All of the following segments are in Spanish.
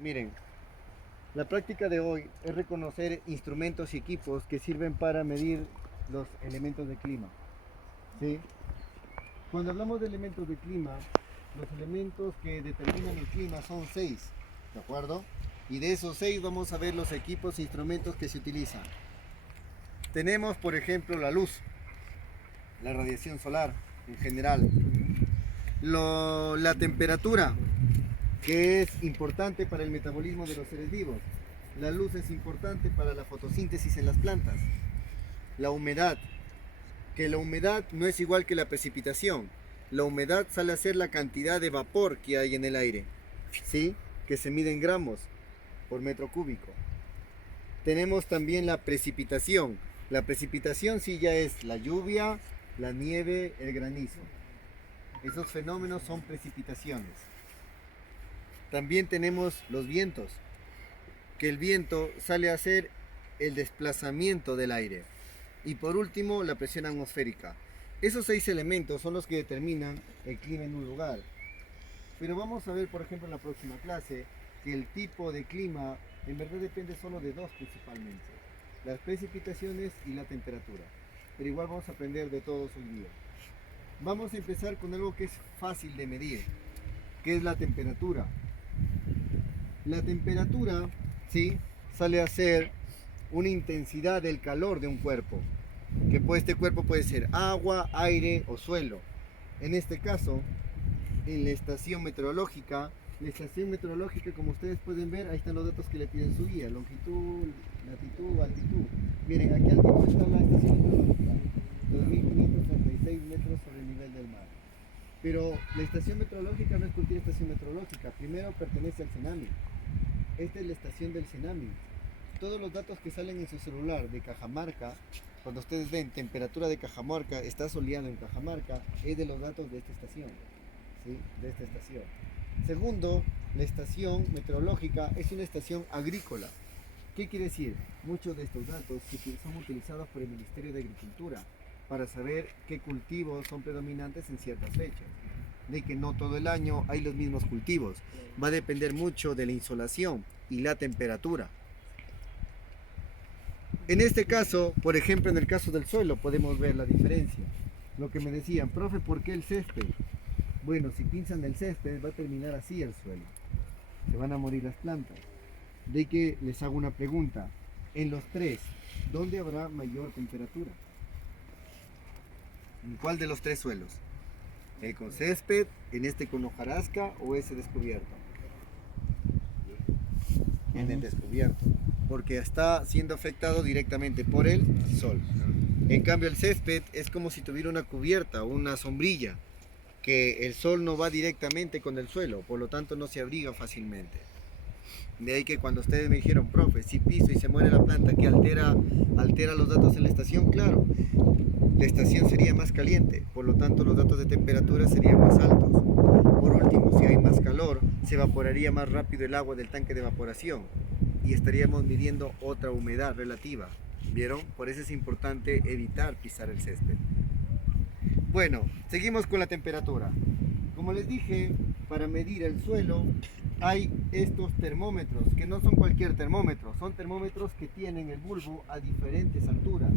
Miren, la práctica de hoy es reconocer instrumentos y equipos que sirven para medir los elementos de clima. ¿Sí? Cuando hablamos de elementos de clima, los elementos que determinan el clima son 6, ¿de acuerdo? Y de esos 6 vamos a ver los equipos e instrumentos que se utilizan. Tenemos, por ejemplo, la luz, la radiación solar en general, la temperatura, que es importante para el metabolismo de los seres vivos. La luz es importante para la fotosíntesis en las plantas. La humedad, que la humedad no es igual que la precipitación. La humedad sale a ser la cantidad de vapor que hay en el aire, ¿sí? Que se mide en gramos por metro cúbico. Tenemos también la precipitación. La precipitación sí ya es la lluvia, la nieve, el granizo. Esos fenómenos son precipitaciones. También tenemos los vientos, que el viento sale a ser el desplazamiento del aire. Y por último, la presión atmosférica. Esos 6 elementos son los que determinan el clima en un lugar. Pero vamos a ver, por ejemplo, en la próxima clase, que el tipo de clima en verdad depende solo de dos principalmente: las precipitaciones y la temperatura. Pero igual vamos a aprender de todos hoy día. Vamos a empezar con algo que es fácil de medir, que es la temperatura. La temperatura, ¿sí?, sale a ser una intensidad del calor de un cuerpo, que este cuerpo puede ser agua, aire o suelo. En este caso, en la estación meteorológica, como ustedes pueden ver, ahí están los datos que le piden su guía: longitud, latitud, altitud. Miren, aquí altitud está la estación meteorológica, 2536 metros sobre el nivel del mar. Pero la estación meteorológica no es cualquier estación meteorológica. Primero pertenece al CENAMI. Esta es la estación del CENAMI. Todos los datos que salen en su celular de Cajamarca, cuando ustedes ven temperatura de Cajamarca, está soleado en Cajamarca, es de los datos de esta estación, ¿sí?, de esta estación. Segundo, la estación meteorológica es una estación agrícola. ¿Qué quiere decir? Muchos de estos datos son utilizados por el Ministerio de Agricultura para saber qué cultivos son predominantes en ciertas fechas. De que no todo el año hay los mismos cultivos. Va a depender mucho de la insolación y la temperatura. En este caso, por ejemplo, en el caso del suelo, podemos ver la diferencia. Lo que me decían: profe, ¿por qué el césped? Bueno, si pinzan el césped, va a terminar así el suelo. Se van a morir las plantas. De que les hago una pregunta: en los tres, ¿dónde habrá mayor temperatura? ¿En cuál de los tres suelos? ¿El con césped, en este con hojarasca o ese descubierto? En el descubierto, porque está siendo afectado directamente por el sol. En cambio, el césped es como si tuviera una cubierta o una sombrilla, que el sol no va directamente con el suelo, por lo tanto no se abriga fácilmente. De ahí que cuando ustedes me dijeron: profe, si piso y se muere la planta, que altera los datos en la estación, claro, la estación sería más caliente, por lo tanto los datos de temperatura serían más altos. Por último, si hay más calor, se evaporaría más rápido el agua del tanque de evaporación y estaríamos midiendo otra humedad relativa. ¿Vieron? Por eso es importante evitar pisar el césped. Bueno, seguimos con la temperatura. Como les dije, para medir el suelo hay estos termómetros, que no son cualquier termómetro, son termómetros que tienen el bulbo a diferentes alturas.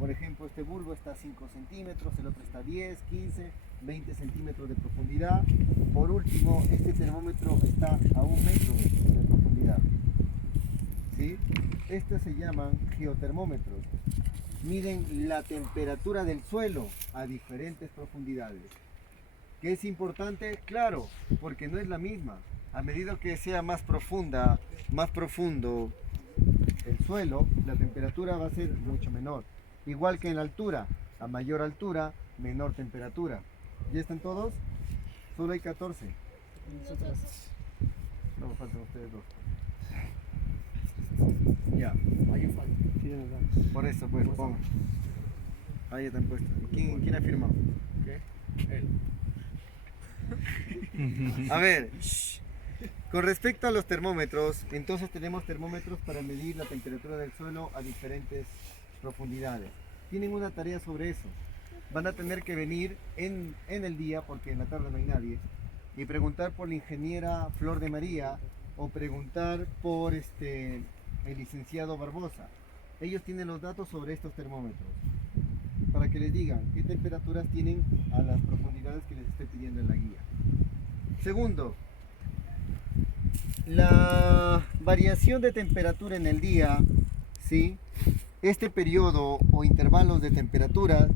Por ejemplo, este bulbo está a 5 centímetros, el otro está a 10, 15, 20 centímetros de profundidad. Por último, este termómetro está a 1 metro de profundidad, ¿sí? Estos se llaman geotermómetros. Miden la temperatura del suelo a diferentes profundidades. ¿Qué es importante? Claro, porque no es la misma. A medida que sea más profundo el suelo, la temperatura va a ser mucho menor. Igual que en la altura, a mayor altura, menor temperatura. ¿Ya están todos? Solo hay 14. Nosotros. No, faltan ustedes dos. Ya, Hay un fallo. por eso pues pongan. Ahí están puestos. ¿Quién ha firmado? ¿Qué? Él. A ver, con respecto a los termómetros, entonces tenemos termómetros para medir la temperatura del suelo a diferentes profundidades. Tienen una tarea sobre eso. Van a tener que venir en el día, porque en la tarde no hay nadie, y preguntar por la ingeniera Flor de María o preguntar por el licenciado Barbosa. Ellos tienen los datos sobre estos termómetros para que les digan qué temperaturas tienen a las profundidades que les estoy pidiendo en la guía. Segundo, la variación de temperatura en el día, ¿sí? Este periodo o intervalos de temperatura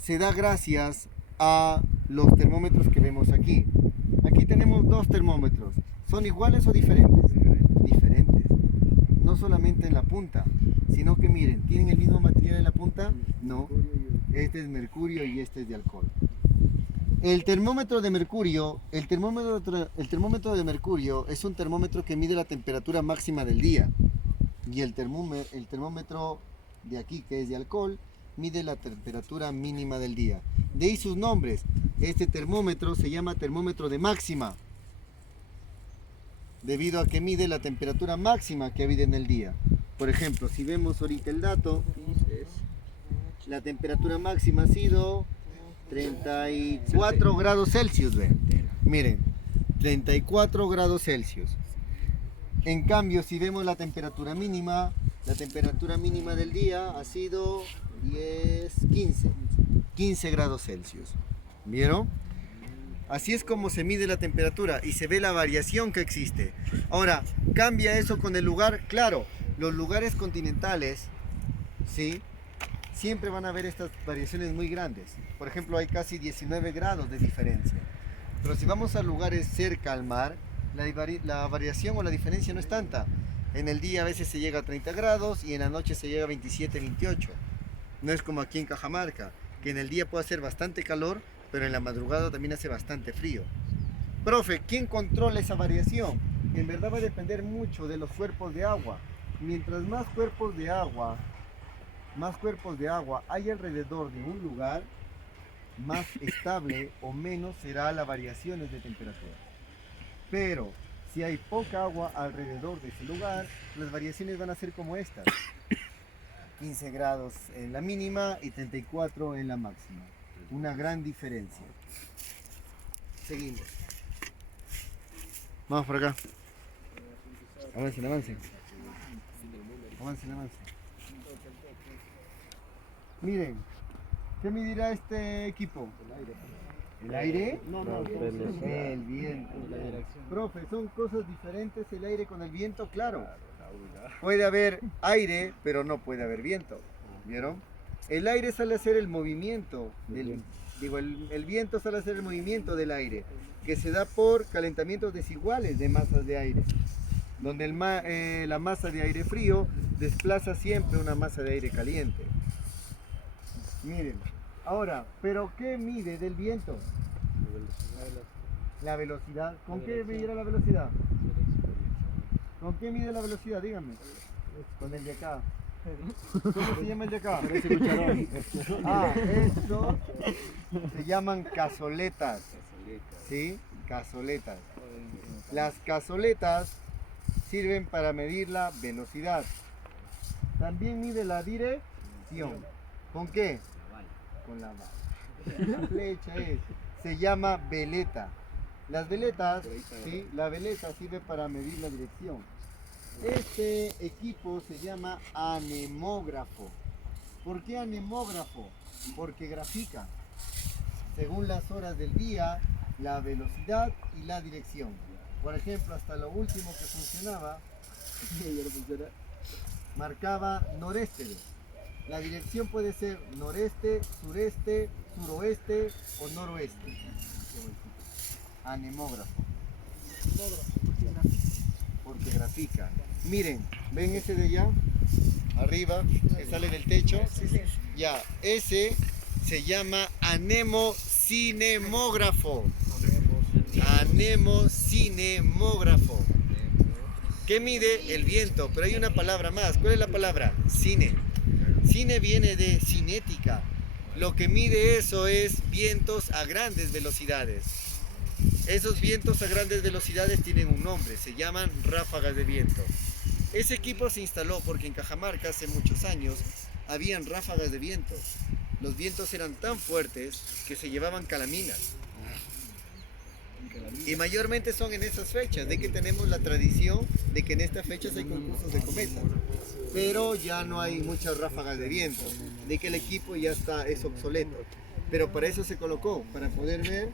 se da gracias a los termómetros que vemos aquí. Aquí tenemos dos termómetros. ¿Son iguales o diferentes? Diferentes. No solamente en la punta, sino que miren, ¿tienen el mismo material en la punta? No. Este es mercurio y este es de alcohol. El termómetro de mercurio es un termómetro que mide la temperatura máxima del día. Y el termómetro de aquí, que es de alcohol, mide la temperatura mínima del día. De ahí sus nombres. Este termómetro se llama termómetro de máxima, debido a que mide la temperatura máxima que había en el día. Por ejemplo, si vemos ahorita el dato, la temperatura máxima ha sido 34 grados Celsius. ¿Ven? Miren, 34 grados Celsius. En cambio, si vemos la temperatura mínima del día ha sido 15 grados Celsius. ¿Vieron? Así es como se mide la temperatura y se ve la variación que existe. Ahora, ¿cambia eso con el lugar? Claro, los lugares continentales, ¿sí?, siempre van a haber estas variaciones muy grandes. Por ejemplo, hay casi 19 grados de diferencia. Pero si vamos a lugares cerca al mar, la variación o la diferencia no es tanta. En el día a veces se llega a 30 grados y en la noche se llega a 27, 28. No es como aquí en Cajamarca, que en el día puede hacer bastante calor, pero en la madrugada también hace bastante frío. Profe, ¿quién controla esa variación? En verdad va a depender mucho de los cuerpos de agua. Mientras más cuerpos de agua hay alrededor de un lugar, más estable o menos será las variaciones de temperatura. Pero si hay poca agua alrededor de ese lugar, las variaciones van a ser como estas: 15 grados en la mínima y 34 en la máxima. Una gran diferencia. Seguimos. Vamos por acá. Avancen. Miren, ¿qué medirá este equipo? ¿El aire? No, El viento. Profe, ¿son cosas diferentes el aire con el viento? Claro. Puede haber aire, pero no puede haber viento. ¿Vieron? El aire sale a hacer el movimiento el viento sale a hacer el movimiento del aire, que se da por calentamientos desiguales de masas de aire, donde la masa de aire frío desplaza siempre una masa de aire caliente. Miren, ahora, ¿pero qué mide del viento? La velocidad. ¿Con qué medirá la velocidad? ¿Con qué mide la velocidad? Díganme. Con el de acá. ¿Cómo se llama el de acá? Estos se llaman cazoletas. ¿Sí? Cazoletas. Las cazoletas sirven para medir la velocidad. También mide la dirección. ¿Con qué? Con la bala. La flecha se llama veleta. Las veletas, ¿sí?, la veleta sirve para medir la dirección. Este equipo se llama anemógrafo. ¿Por qué anemógrafo? Porque grafica, según las horas del día, la velocidad y la dirección. Por ejemplo, hasta lo último que funcionaba, marcaba noreste. La dirección puede ser noreste, sureste, suroeste o noroeste. Anemógrafo. Porque grafica. Miren, ¿ven ese de allá? Arriba, que sale del techo. Ya, ese se llama anemocinemógrafo. Anemocinemógrafo. ¿Qué mide? El viento, pero hay una palabra más. ¿Cuál es la palabra? Cine. Cine viene de cinética. Lo que mide eso es vientos a grandes velocidades. Esos vientos a grandes velocidades tienen un nombre, se llaman ráfagas de viento. Ese equipo se instaló porque en Cajamarca hace muchos años habían ráfagas de viento. Los vientos eran tan fuertes que se llevaban calaminas. Y mayormente son en esas fechas, de que tenemos la tradición de que en estas fechas hay concursos de cometas. Pero ya no hay muchas ráfagas de viento, de que el equipo ya es obsoleto. Pero para eso se colocó, para poder ver